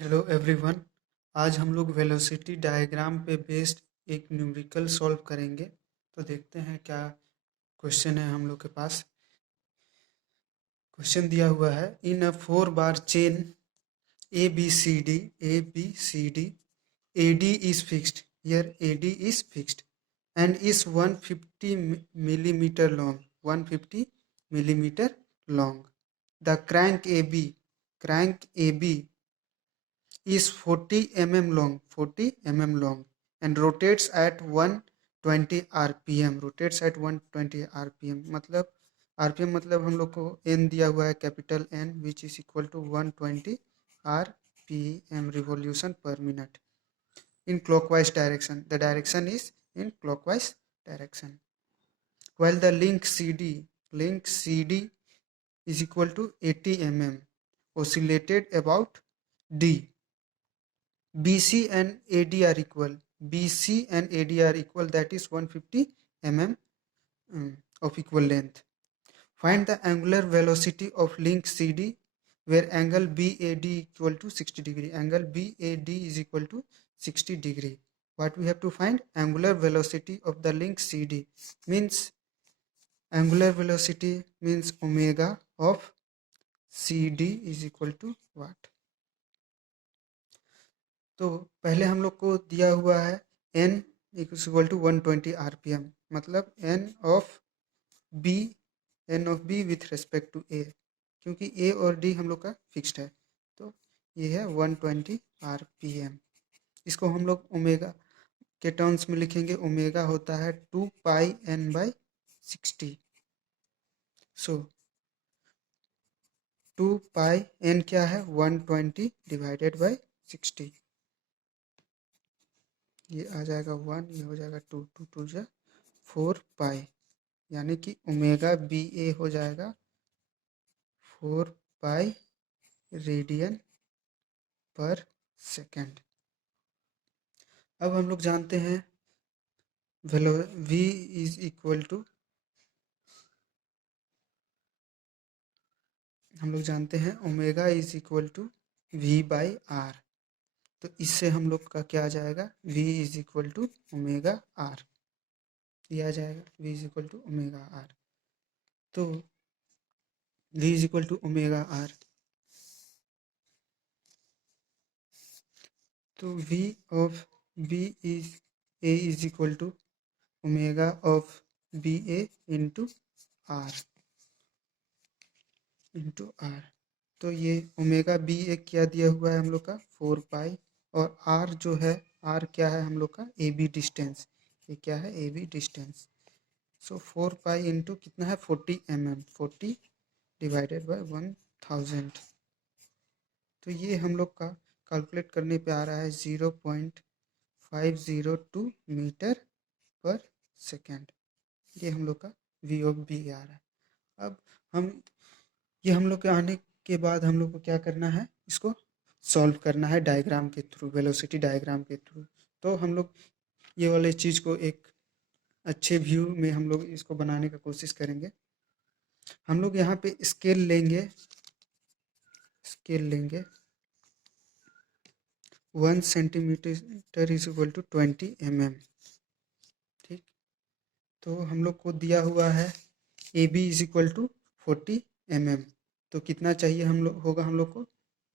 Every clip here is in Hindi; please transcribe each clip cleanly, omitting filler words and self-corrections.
Hello everyone. आज हम लोग वेलोसिटी डायग्राम पे बेस्ड एक न्यूमेरिकल सॉल्व करेंगे। तो देखते हैं क्या क्वेश्चन है हम लोग के पास। क्वेश्चन दिया हुआ है, in a 4 bar chain A B C D A D is fixed, here A D is fixed and is 150 millimeter long, 150 millimeter long. The crank AB is 40 mm long, 40 mm long and rotates at 120 rpm, rotates at 120 rpm। मतलब rpm मतलब हम लोग को n दिया हुआ है, capital N, which is equal to 120 rpm, revolution per minute, in clockwise direction. The direction is in clockwise direction. While the link CD is equal to 80 mm oscillated about D. BC and AD are equal. BC and AD are equal, that is 150 mm of equal length. Find the angular velocity of link CD where angle BAD equal to 60 degree. Angle BAD is equal to 60 degree. What we have to find? Angular velocity of the link CD means angular velocity means omega of CD is equal to what? तो पहले हम लोग को दिया हुआ है n इक्वल टू 120 rpm, मतलब N of B with respect to A, क्योंकि ए और डी हम लोग का फिक्स्ड है। तो ये है 120 rpm। इसको हम लोग ओमेगा के टर्म्स में लिखेंगे। ओमेगा होता है 2 पाई n by 60। So 2 pi n क्या है? 120 डिवाइडेड बाई 60। ये आ जाएगा 1, ये हो जाएगा 2, 2 2 जा 4 पाई, यानी कि ओमेगा बी ए हो जाएगा 4 पाई रेडियन पर सेकेंड। अब हम लोग जानते हैं v इज इक्वल टू, हम लोग जानते हैं omega is equal to v by R. तो इससे हम लोग का क्या आ जाएगा? v is equal to omega R, ये आ जाएगा v is equal to omega R. तो v is equal to omega R, तो v of b is a is equal to omega of B A into R, तो ये ओमेगा बी ए क्या दिया हुआ है हम लोग का? 4 पाई, और आर जो है, आर क्या है हम लोग का? A B distance. ये क्या है? A B distance. So 4 pi into कितना है? 40 mm, 40 डिवाइडेड बाय 1000। तो ये हम लोग का कैलकुलेट करने पे आ रहा है 0.502 मीटर पर सेकेंड। ये हम लोग का वी ऑफ बी आ रहा है। अब हम ये हम लोग के आने के बाद हम लोग को क्या करना है? इसको सॉल्व करना है डायग्राम के थ्रू, वेलोसिटी डायग्राम के थ्रू। तो हम लोग ये वाले चीज़ को एक अच्छे व्यू में हम लोग इसको बनाने का कोशिश करेंगे। हम लोग यहाँ पे स्केल लेंगे 1 centimetre is equal to 20 mm। ठीक, तो हम लोग को दिया हुआ है A B is equal to 40 mm। तो कितना चाहिए हम लोग होगा? हम लोग को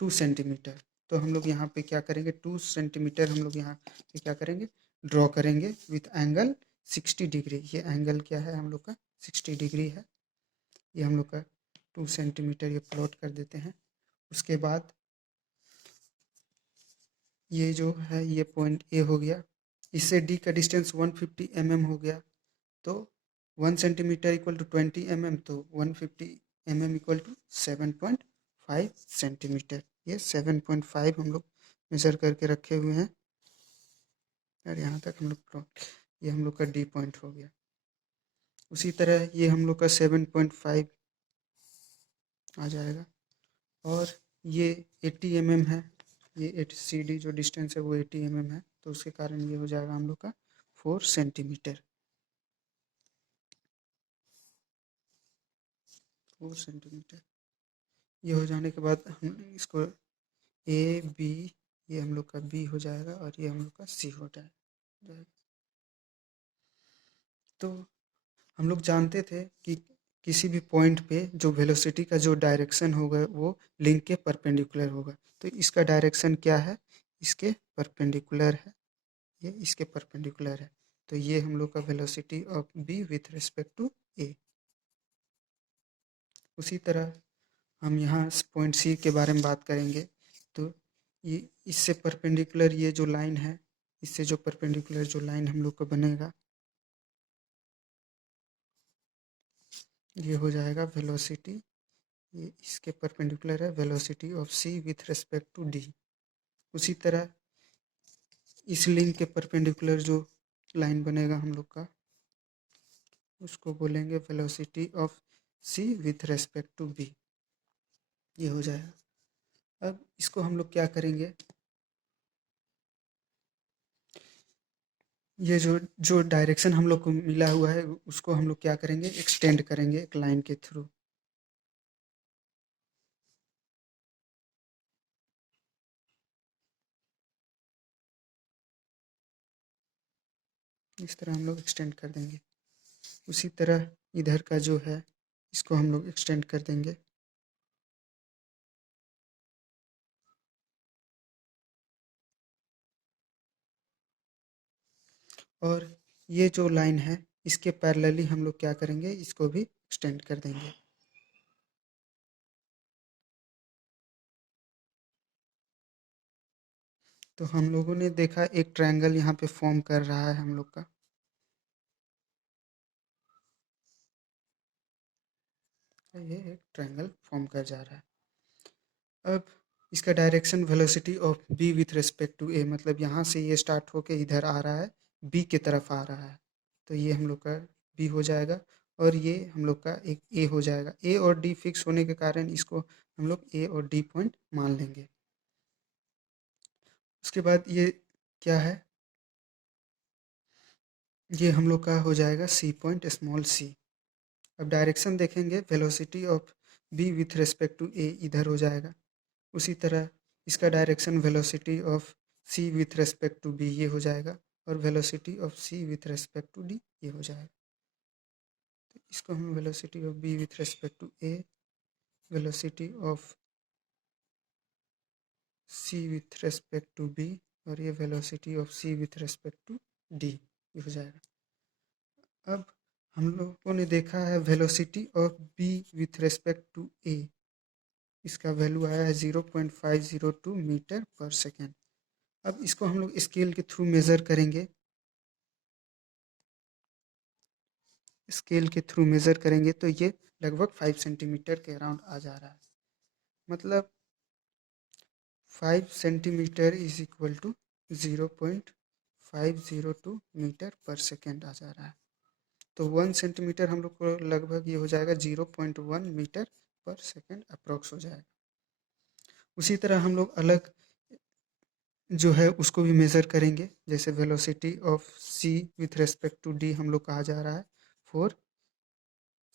2 सेंटीमीटर। तो हम लोग यहाँ पे क्या करेंगे? 2 सेंटीमीटर हम लोग यहाँ पे क्या करेंगे? ड्रॉ करेंगे विथ एंगल 60 डिग्री। ये एंगल क्या है हम लोग का? 60 डिग्री है। ये हम लोग का 2 सेंटीमीटर ये प्लॉट कर देते हैं। उसके बाद ये जो है ये पॉइंट ए हो गया, इससे डी का डिस्टेंस 150 mm हो गया। तो 1 सेंटीमीटर इक्वल टू 20 mm, तो 150 mm इक्वल टू 7.5 सेंटीमीटर। ये 7.5 हम लोग मेजर करके रखे हुए हैं, और यहाँ तक हम लोग ये हम लोग का डी पॉइंट हो गया। उसी तरह ये हम लोग का 7.5 आ जाएगा, और ये 80 mm है। ये 80 सी डी जो डिस्टेंस है वो 80 mm है, तो उसके कारण ये हो जाएगा हम लोग का 4 सेंटीमीटर। 4 सेंटीमीटर ये हो जाने के बाद हम इसको ए बी, ये हम लोग का बी हो जाएगा और ये हम लोग का सी हो जाएगा। तो हम लोग जानते थे कि किसी भी पॉइंट पे जो वेलोसिटी का जो डायरेक्शन होगा वो लिंक के परपेंडिकुलर होगा। तो इसका डायरेक्शन क्या है? इसके परपेंडिकुलर है, ये इसके परपेंडिकुलर है। तो ये हम लोग का velocity of B with respect to A. उसी तरह हम यहाँ पॉइंट सी के बारे में बात करेंगे। तो ये इससे परपेंडिकुलर ये जो लाइन है, इससे जो परपेंडिकुलर जो लाइन हम लोग का बनेगा, ये हो जाएगा वेलोसिटी, ये इसके परपेंडिकुलर है velocity of C with respect to D. उसी तरह इस लिंक के परपेंडिकुलर जो लाइन बनेगा हम लोग का, उसको बोलेंगे velocity of C with respect to B, ये हो जाएगा। अब इसको हम लोग क्या करेंगे, ये जो जो डायरेक्शन हम लोग को मिला हुआ है उसको हम लोग क्या करेंगे, एक्सटेंड करेंगे एक लाइन के थ्रू। इस तरह हम लोग एक्सटेंड कर देंगे। उसी तरह इधर का जो है इसको हम लोग एक्सटेंड कर देंगे। और ये जो लाइन है इसके पैरेलली हम लोग क्या करेंगे, इसको भी एक्सटेंड कर देंगे। तो हम लोगों ने देखा एक ट्रायंगल यहाँ पे फॉर्म कर रहा है हम लोग का। ये एक ट्रायंगल फॉर्म कर जा रहा है। अब इसका direction velocity of B with respect to A, मतलब यहाँ से ये स्टार्ट होके इधर आ रहा है, बी की तरफ आ रहा है। तो ये हम लोग का बी हो जाएगा और ये हम लोग का एक ए हो जाएगा। ए और डी फिक्स होने के कारण इसको हम लोग ए और डी पॉइंट मान लेंगे। उसके बाद ये क्या है, ये हम लोग का हो जाएगा सी पॉइंट, स्मॉल सी। अब डायरेक्शन देखेंगे, velocity of B with respect to A इधर हो जाएगा। उसी तरह इसका direction velocity of C with respect to B ये हो जाएगा और velocity of C with respect to D ये हो जाएगा। तो इसको हम velocity of B with respect to A, velocity of C with respect to B और ये velocity of C with respect to D ये हो जाएगा। अब हम लोगों ने देखा है velocity of B with respect to A, इसका वैल्यू आया है 0.502 मीटर पर सेकेंड। अब इसको हम लोग स्केल के थ्रू मेज़र करेंगे, स्केल के थ्रू मेज़र करेंगे तो ये लगभग 5 सेंटीमीटर के अराउंड आ जा रहा है। मतलब 5 centimetre is equal to 0.502 metre पर सेकेंड आ जा रहा है। तो 1 सेंटीमीटर हम लोग को लगभग ये हो जाएगा 0.1 मीटर पर सेकेंड अप्रोक्स हो जाएगा। उसी तरह हम लोग अलग जो है उसको भी मेज़र करेंगे, जैसे velocity of C with respect to D हम लोग कहा जा रहा है 4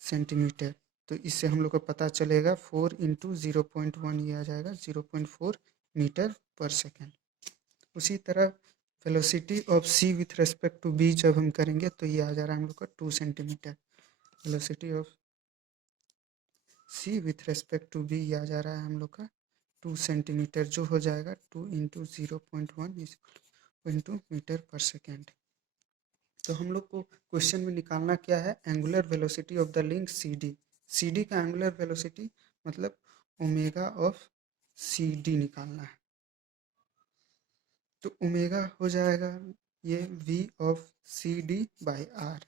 सेंटीमीटर। तो इससे हम लोग को पता चलेगा 4 इंटू 0.1 ये आ जाएगा 0.4 मीटर पर सेकेंड। उसी तरह velocity of C with respect to B जब हम करेंगे तो ये आ जा रहा है हम लोग का 2 centimetre. Velocity of C with respect to B ये आ जा रहा है हम लोग का 2 सेंटीमीटर, जो हो जाएगा 2 इंटू 0.1 इंटू मीटर पर सेकेंड। तो हम लोग को क्वेश्चन में निकालना क्या है, angular velocity of the link C D. C D का एंगुलर वेलोसिटी मतलब ओमेगा ऑफ सी डी निकालना है। तो ओमेगा हो जाएगा ये V of C D by R.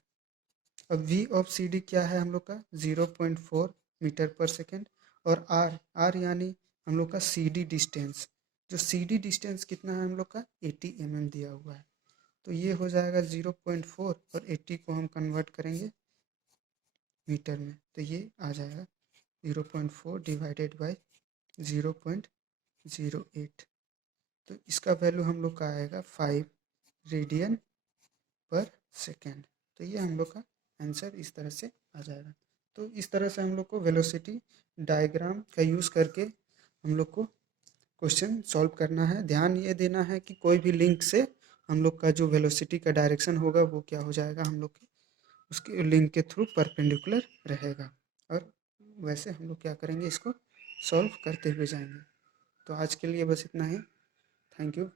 अब वी ऑफ सी डी क्या है हम लोग का 0.4 मीटर पर सेकेंड, और आर आर यानी हम लोग का सी डी डिस्टेंस, जो सी डी डिस्टेंस कितना है हम लोग का 80 mm दिया हुआ है। तो ये हो जाएगा 0.4 और 80 को हम कन्वर्ट करेंगे मीटर में तो ये आ जाएगा 0.4 डिवाइडेड बाई 0.08। तो इसका वैल्यू हम लोग का आएगा 5 रेडियन पर सेकेंड। तो ये हम लोग का आंसर इस तरह से आ जाएगा। तो इस तरह से हम लोग को वेलोसिटी डायग्राम का यूज़ करके हम लोग को क्वेश्चन सॉल्व करना है। ध्यान ये देना है कि कोई भी लिंक से हम लोग का जो वेलोसिटी का डायरेक्शन होगा वो क्या हो जाएगा, हम लोग के उसके लिंक के थ्रू परपेंडिकुलर रहेगा, और वैसे हम लोग क्या करेंगे, इसको सॉल्व करते हुए जाएंगे। तो आज के लिए बस इतना ही। Thank you.